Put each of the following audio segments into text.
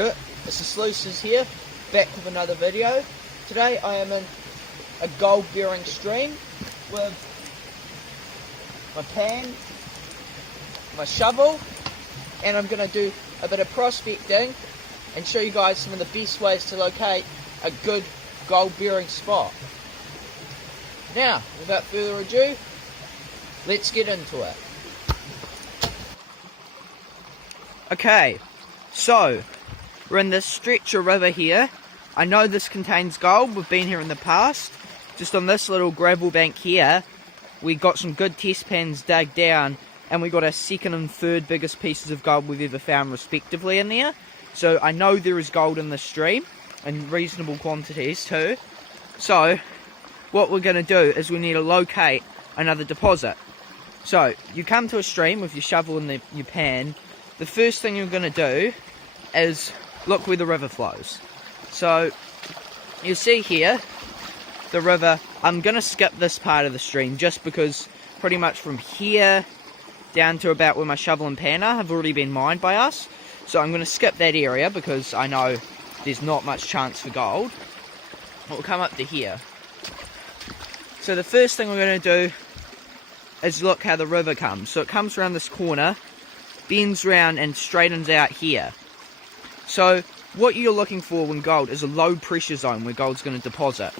shirt. It's the Sluices here, back with another video. Today I am in a gold bearing stream with my pan, my shovel, and I'm going to do a bit of prospecting and show you guys some of the best ways to locate a good gold bearing spot. Now, without further ado, let's get into it. Okay, so we're in this stretch of river here. I know this contains gold. We've been here in the past. Just on this little gravel bank here, we got some good test pans dug down, and we got our second and third biggest pieces of gold we've ever found respectively in there. So I know there is gold in this stream, in reasonable quantities too. So what we're going to do is we need to locate another deposit. So you come to a stream with your shovel and your pan. The first thing you're going to do is look where the river flows. So you see here the river. I'm going to skip this part of the stream just because pretty much from here down to about where my shovel and pan are have already been mined by us. So I'm going to skip that area because I know there's not much chance for gold. We'll come up to here. So the first thing we're going to do is look how the river comes. So it comes around this corner, bends round and straightens out here. So what you're looking for when gold is a low pressure zone where gold's going to deposit.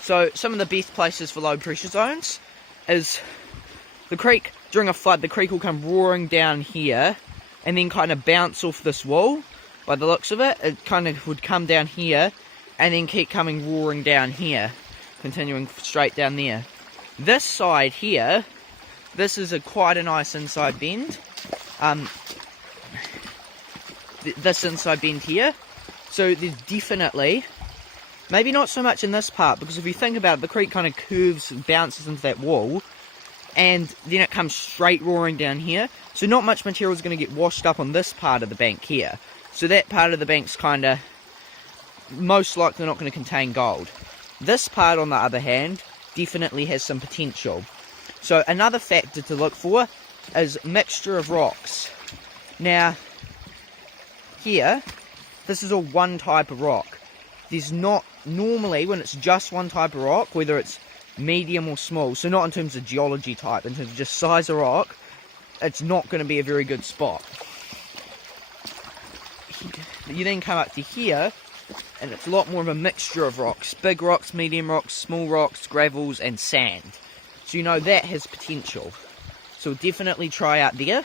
So some of the best places for low pressure zones is the creek. During a flood, the creek will come roaring down here and then kind of bounce off this wall. By the looks of it, it kind of would come down here and then keep coming roaring down here, continuing straight down there. This side here, this is quite a nice inside bend. This inside bend here. So there's definitely, maybe not so much in this part, because if you think about it, the creek kind of curves and bounces into that wall, and then it comes straight roaring down here. So not much material is going to get washed up on this part of the bank here. So that part of the bank's kind of most likely not going to contain gold. This part, on the other hand, definitely has some potential. So another factor to look for is mixture of rocks. Now, here, this is all one type of rock. There's not, normally when it's just one type of rock, whether it's medium or small, so not in terms of geology type, in terms of just size of rock, it's not going to be a very good spot. You then come up to here, and it's a lot more of a mixture of rocks. Big rocks, medium rocks, small rocks, gravels, and sand. So you know that has potential. So definitely try out there.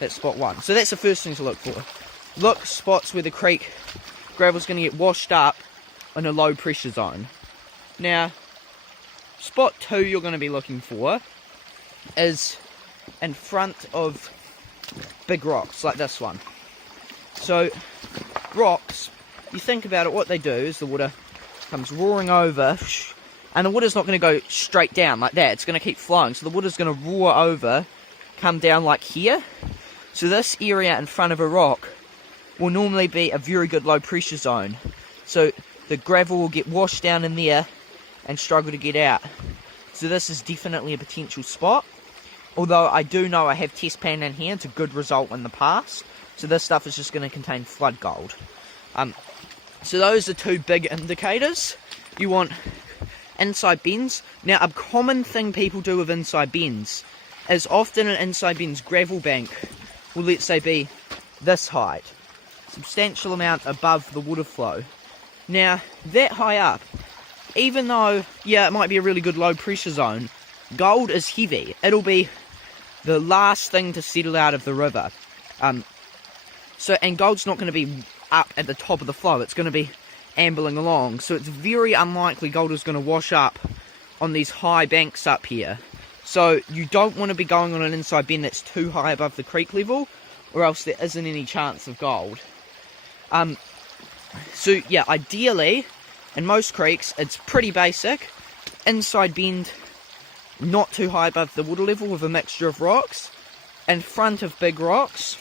That's spot one. So that's the first thing to look for. Look spots where the creek gravel's going to get washed up in a low pressure zone. Now, spot two you're going to be looking for is in front of big rocks like this one. So rocks, you think about it, what they do is the water comes roaring over, and the water's not going to go straight down like that. It's going to keep flowing. So the water's going to roar over, come down like here. So this area in front of a rock will normally be a very good low pressure zone. So the gravel will get washed down in there and struggle to get out. So this is definitely a potential spot. Although I do know I have test pan in here. It's a good result in the past. So this stuff is just going to contain flood gold. So those are two big indicators. You want inside bends. Now, a common thing people do with inside bends is often an inside bend's gravel bank will, let's say, be this height. Substantial amount above the water flow. Now, that high up, even though, yeah, it might be a really good low pressure zone, gold is heavy. It'll be the last thing to settle out of the river. And gold's not going to be up at the top of the flow. It's going to be ambling along. So it's very unlikely gold is going to wash up on these high banks up here. So you don't want to be going on an inside bend that's too high above the creek level, or else there isn't any chance of gold. So yeah, ideally, in most creeks, it's pretty basic. Inside bend, not too high above the water level with a mixture of rocks, in front of big rocks.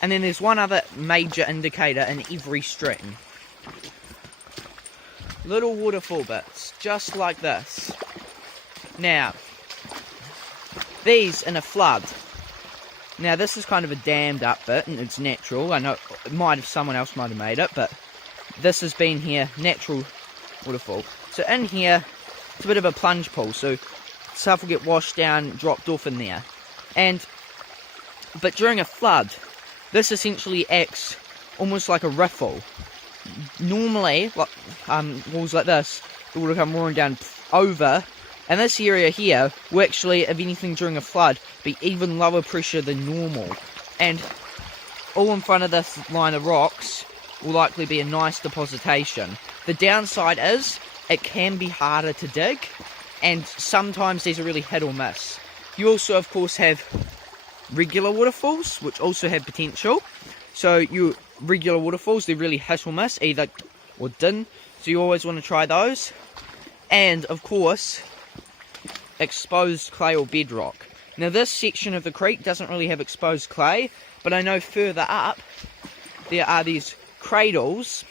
And then there's one other major indicator in every stream. Little waterfall bits, just like this. Now, these in a flood Now this is kind of a dammed up bit, and it's natural. I know someone else might have made it, but this has been here, natural waterfall. So in here, it's a bit of a plunge pool, so stuff will get washed down, dropped off in there. But during a flood, this essentially acts almost like a riffle. Normally, like, walls like this, the water come roaring down over, and this area here will actually, if anything during a flood, be even lower pressure than normal. And all in front of this line of rocks will likely be a nice depositation. The downside is, it can be harder to dig, and sometimes these are really hit or miss. You also, of course, have regular waterfalls, which also have potential. So your regular waterfalls, they're really hit or miss, either or din. So you always want to try those. And of course, exposed clay or bedrock. Now this section of the creek doesn't really have exposed clay, but I know further up there are these cradles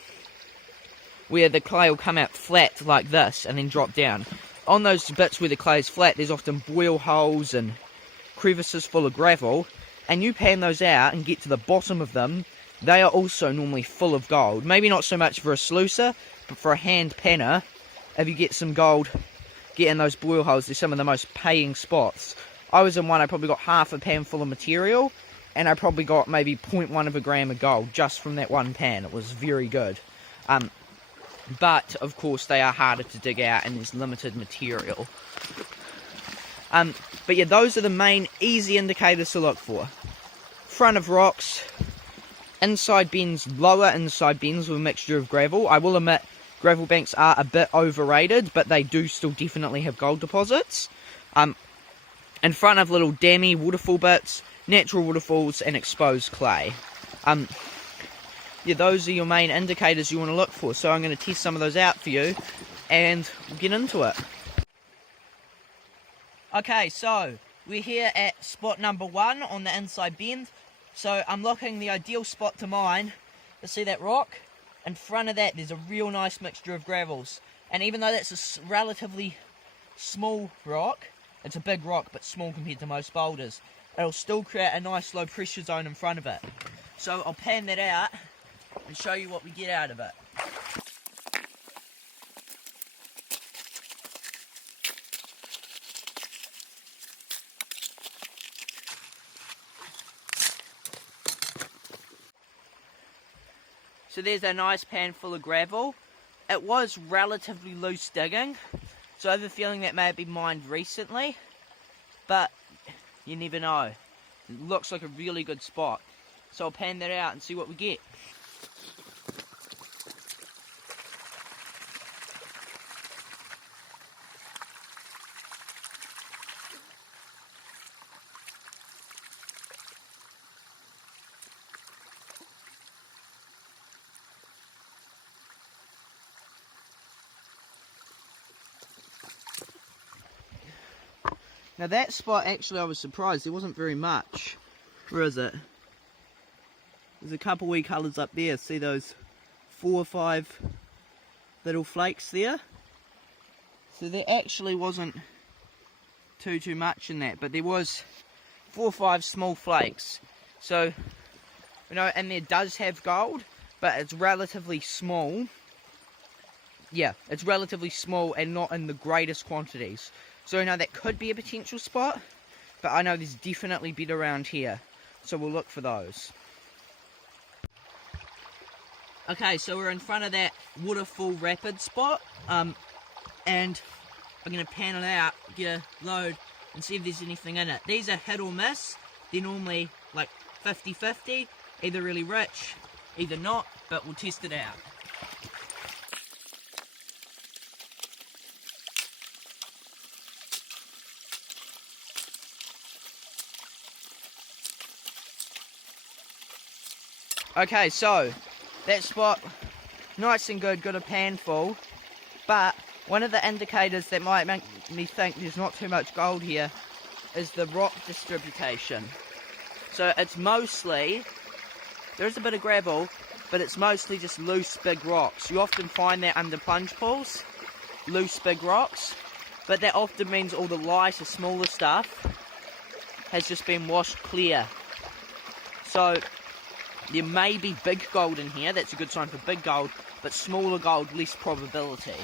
where the clay will come out flat like this and then drop down. On those bits where the clay is flat, there's often boil holes and crevices full of gravel, and you pan those out and get to the bottom of them, they are also normally full of gold. Maybe not so much for a sluicer, but for a hand panner, if you get some gold, get in those boil holes, they're some of the most paying spots. I was in one, I probably got half a pan full of material, and I probably got maybe 0.1 of a gram of gold just from that one pan. It was very good. But, of course, they are harder to dig out and there's limited material. But yeah, those are the main easy indicators to look for. Front of rocks, inside bends, lower inside bends with a mixture of gravel. I will admit, gravel banks are a bit overrated, but they do still definitely have gold deposits. In front of little dammy waterfall bits, natural waterfalls, and exposed clay. Yeah, those are your main indicators you want to look for. So I'm going to test some of those out for you, and we'll get into it. Okay, so we're here at spot number 1 on the inside bend. So I'm looking the ideal spot to mine. You see that rock? In front of that, there's a real nice mixture of gravels. And even though that's a relatively small rock, it's a big rock, but small compared to most boulders, it'll still create a nice low pressure zone in front of it. So I'll pan that out and show you what we get out of it. So there's a nice pan full of gravel. It was relatively loose digging, so I have a feeling that may have been mined recently, but you never know. It looks like a really good spot. So I'll pan that out and see what we get. Now that spot, actually I was surprised, there wasn't very much. Where is it? There's a couple wee colours up there, see those 4 or 5 little flakes there? So there actually wasn't too much in that, but there was 4 or 5 small flakes. So, you know, and there does have gold, but it's relatively small. Yeah, it's relatively small and not in the greatest quantities. So I know that could be a potential spot, but I know there's definitely better around here. So we'll look for those. Okay, so we're in front of that waterfall rapid spot. And I'm going to pan it out, get a load, and see if there's anything in it. These are hit or miss. They're normally like 50-50, either really rich, either not, but we'll test it out. Okay, so that spot, nice and good, got a pan full, but one of the indicators that might make me think there's not too much gold here is the rock distribution. So it's mostly, there's a bit of gravel, but it's mostly just loose big rocks. You often find that under plunge pools, loose big rocks, but that often means all the lighter, smaller stuff has just been washed clear. So there may be big gold in here, that's a good sign for big gold, but smaller gold, less probability.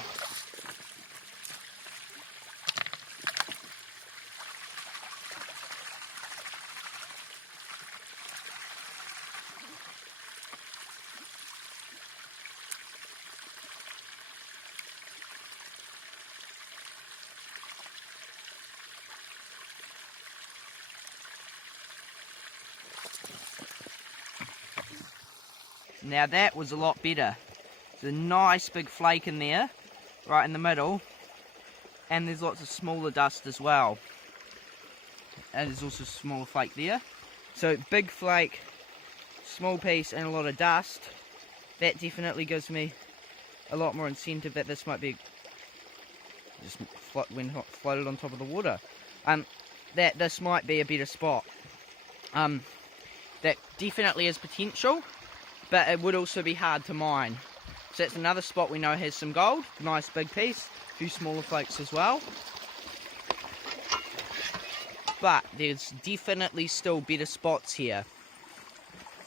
Now that was a lot better. There's a nice big flake in there, right in the middle, and there's lots of smaller dust as well. And there's also a smaller flake there. So big flake, small piece, and a lot of dust. That definitely gives me a lot more incentive that this might be just when floated on top of the water. That this might be a better spot. That definitely has potential, but it would also be hard to mine. So that's another spot we know has some gold. Nice big piece, a few smaller flakes as well. But there's definitely still better spots here.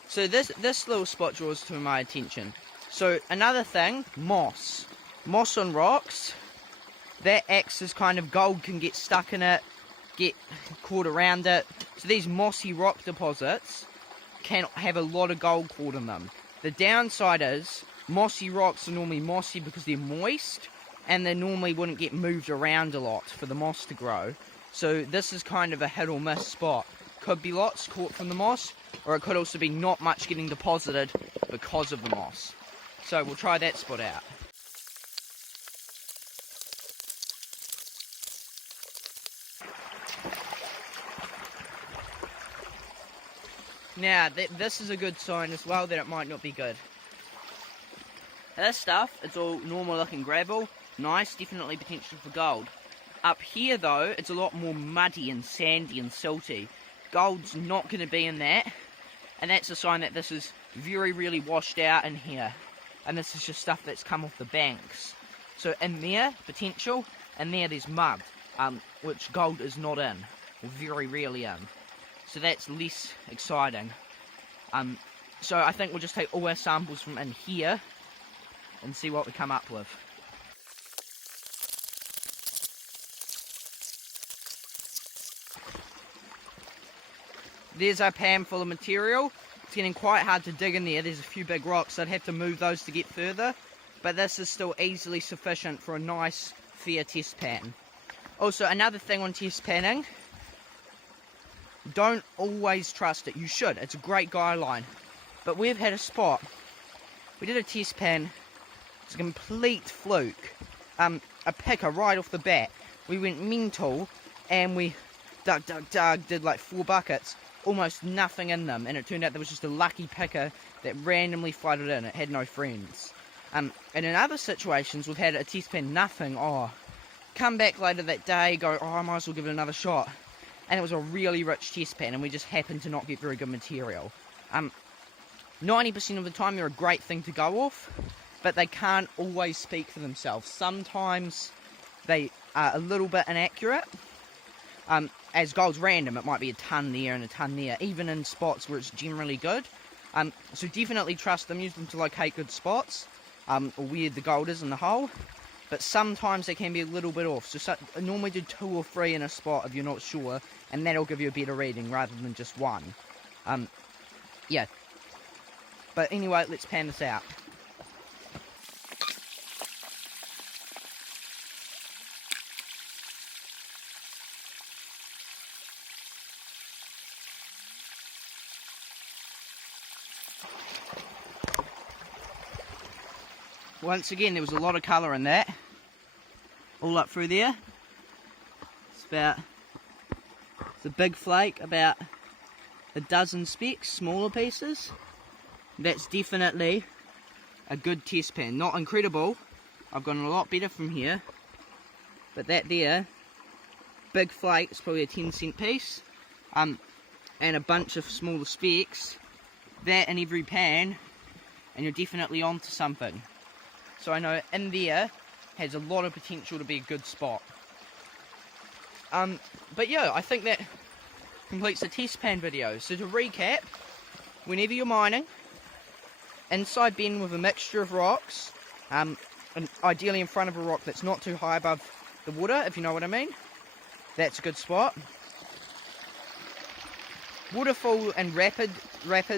So this little spot draws to my attention. So another thing, moss. Moss on rocks, that acts as kind of gold can get stuck in it, get caught around it. So these mossy rock deposits can have a lot of gold caught in them. The downside is mossy rocks are normally mossy because they're moist, and they normally wouldn't get moved around a lot for the moss to grow. So this is kind of a hit or miss spot. Could be lots caught from the moss, or it could also be not much getting deposited because of the moss. So we'll try that spot out. Now, this is a good sign as well that it might not be good. This stuff, it's all normal looking gravel. Nice, definitely potential for gold. Up here though, it's a lot more muddy and sandy and silty. Gold's not going to be in that. And that's a sign that this is very, really washed out in here. And this is just stuff that's come off the banks. So in there, potential. And there's mud, which gold is not in. Or very rarely in. So that's less exciting. So I think we'll just take all our samples from in here and see what we come up with. There's our pan full of material. It's getting quite hard to dig in there. There's a few big rocks, so I'd have to move those to get further. But this is still easily sufficient for a nice, fair test pan. Also, another thing on test panning, don't always trust it. You should. It's a great guideline. But we've had a spot. We did a test pan. It's a complete fluke. A picker right off the bat. We went mental and we dug, did like 4 buckets. Almost nothing in them. And it turned out there was just a lucky picker that randomly floated in. It had no friends. And in other situations, we've had a test pan, nothing. Oh, come back later that day, go, oh, I might as well give it another shot. And it was a really rich test pan, and we just happened to not get very good material. 90% of the time, they're a great thing to go off, but they can't always speak for themselves. Sometimes they are a little bit inaccurate. As gold's random, it might be a ton there and a ton there, even in spots where it's generally good. So definitely trust them, use them to locate good spots, or where the gold is in the hole. But sometimes they can be a little bit off. So normally do 2 or 3 in a spot if you're not sure, and that'll give you a better reading rather than just 1. Yeah. But anyway, let's pan this out. Once again, there was a lot of colour in that. All up through there. It's a big flake, about a dozen specks, smaller pieces. That's definitely a good test pan. Not incredible. I've gotten a lot better from here. But that there, big flake, it's probably a 10-cent piece. And a bunch of smaller specks. That in every pan, and you're definitely onto something. So I know in there has a lot of potential to be a good spot. But yeah, I think that completes the test pan video. So to recap, whenever you're mining, inside bin with a mixture of rocks, and ideally in front of a rock that's not too high above the water, if you know what I mean. That's a good spot. Waterfall and rapid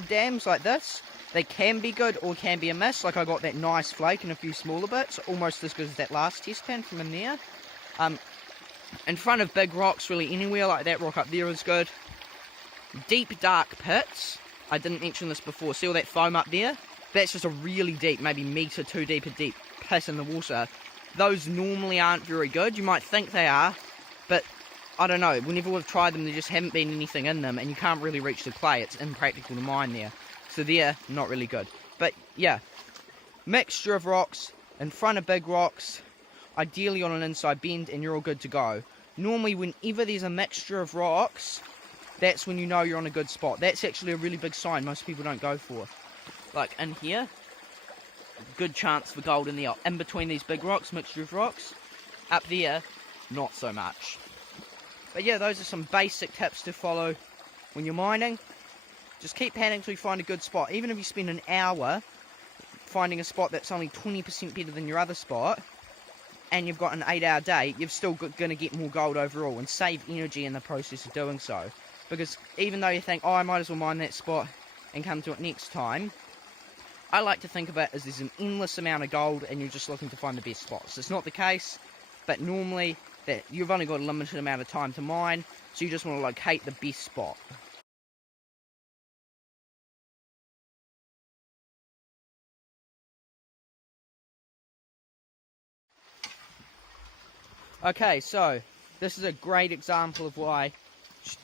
dams like this, they can be good or can be a miss. Like I got that nice flake and a few smaller bits, almost as good as that last test pan from in there. In front of big rocks, really anywhere, like that rock up there is good. Deep dark pits, I didn't mention this before, see all that foam up there? That's just a really deep, maybe metre, 2 deep a deep pit in the water. Those normally aren't very good. You might think they are, but I don't know, whenever we've tried them, there just haven't been anything in them, and you can't really reach the clay. It's impractical to mine there. So they're not really good. But yeah, mixture of rocks, in front of big rocks, ideally on an inside bend, and you're all good to go. Normally, whenever there's a mixture of rocks, that's when you know you're on a good spot. That's actually a really big sign most people don't go for. Like in here, good chance for gold in there. In between these big rocks, mixture of rocks. Up there, not so much. But yeah, those are some basic tips to follow when you're mining. Just keep panning until you find a good spot. Even if you spend an hour finding a spot that's only 20% better than your other spot, and you've got an 8-hour day, you're still going to get more gold overall and save energy in the process of doing so. Because even though you think, oh, I might as well mine that spot and come to it next time, I like to think of it as there's an endless amount of gold and you're just looking to find the best spots. It's not the case, but normally that you've only got a limited amount of time to mine, so you just want to locate the best spot. Okay, so this is a great example of why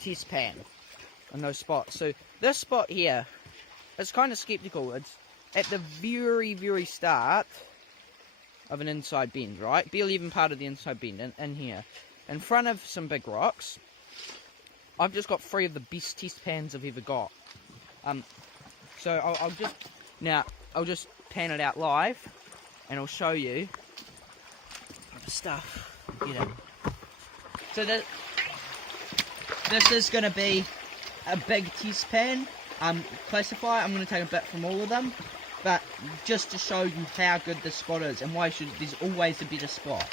test pan on those spots. So this spot here, it's kind of skeptical. It's at the very, very start of an inside bend, right? Barely even part of the inside bend in here. In front of some big rocks. I've just got 3 of the best test pans I've ever got. So I'll just pan it out live, and I'll show you the stuff. Get in. So this is going to be a big test pan. Classify. I'm going to take a bit from all of them, but just to show you how good this spot is and why there's always a better spot.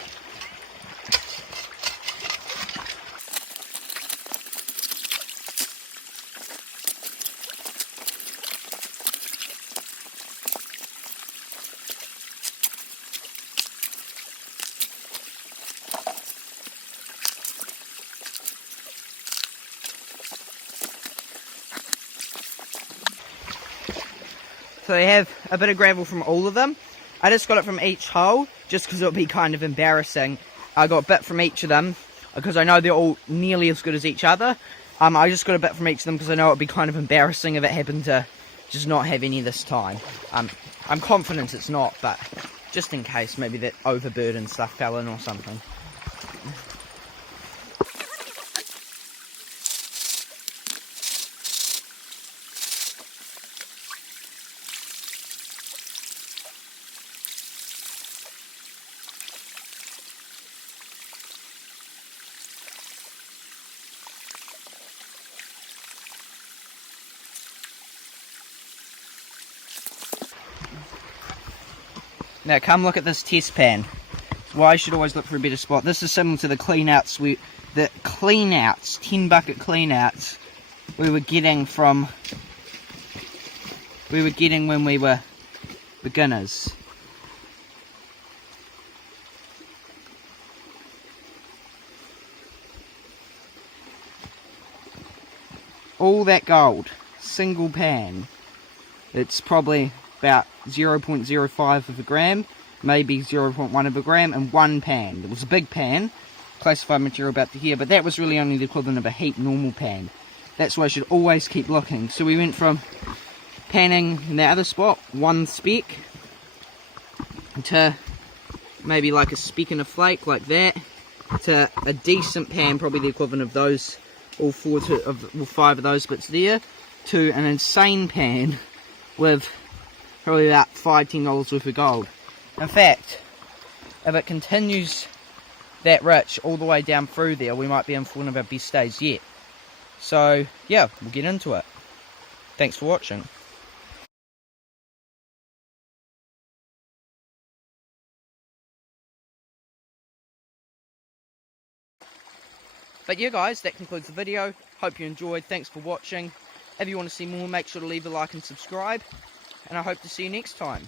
So they have a bit of gravel from all of them. I just got it from each hole, just because it would be kind of embarrassing. I got a bit from each of them, because I know they're all nearly as good as each other. I just got a bit from each of them, because I know it would be kind of embarrassing if it happened to just not have any this time. I'm confident it's not, but just in case, maybe that overburden stuff fell in or something. Now come look at this test pan. Why you should always look for a better spot. This is similar to the cleanouts, the 10 bucket cleanouts we were getting when we were beginners. All that gold, single pan. It's probably about 0.05 of a gram, maybe 0.1 of a gram, and one pan. It was a big pan, classified material about to here, but that was really only the equivalent of a heap normal pan. That's why I should always keep looking. So we went from panning in the other spot, 1 speck, to maybe like a speck and a flake like that, to a decent pan, probably the equivalent of those, all 5 of those bits there, to an insane pan with probably about $5-10 worth of gold. In fact, if it continues that rich all the way down through there, we might be in for one of our best days yet. So yeah, we'll get into it. Thanks for watching. But yeah guys, that concludes the video. Hope you enjoyed. Thanks for watching. If you want to see more, make sure to leave a like and subscribe. And I hope to see you next time.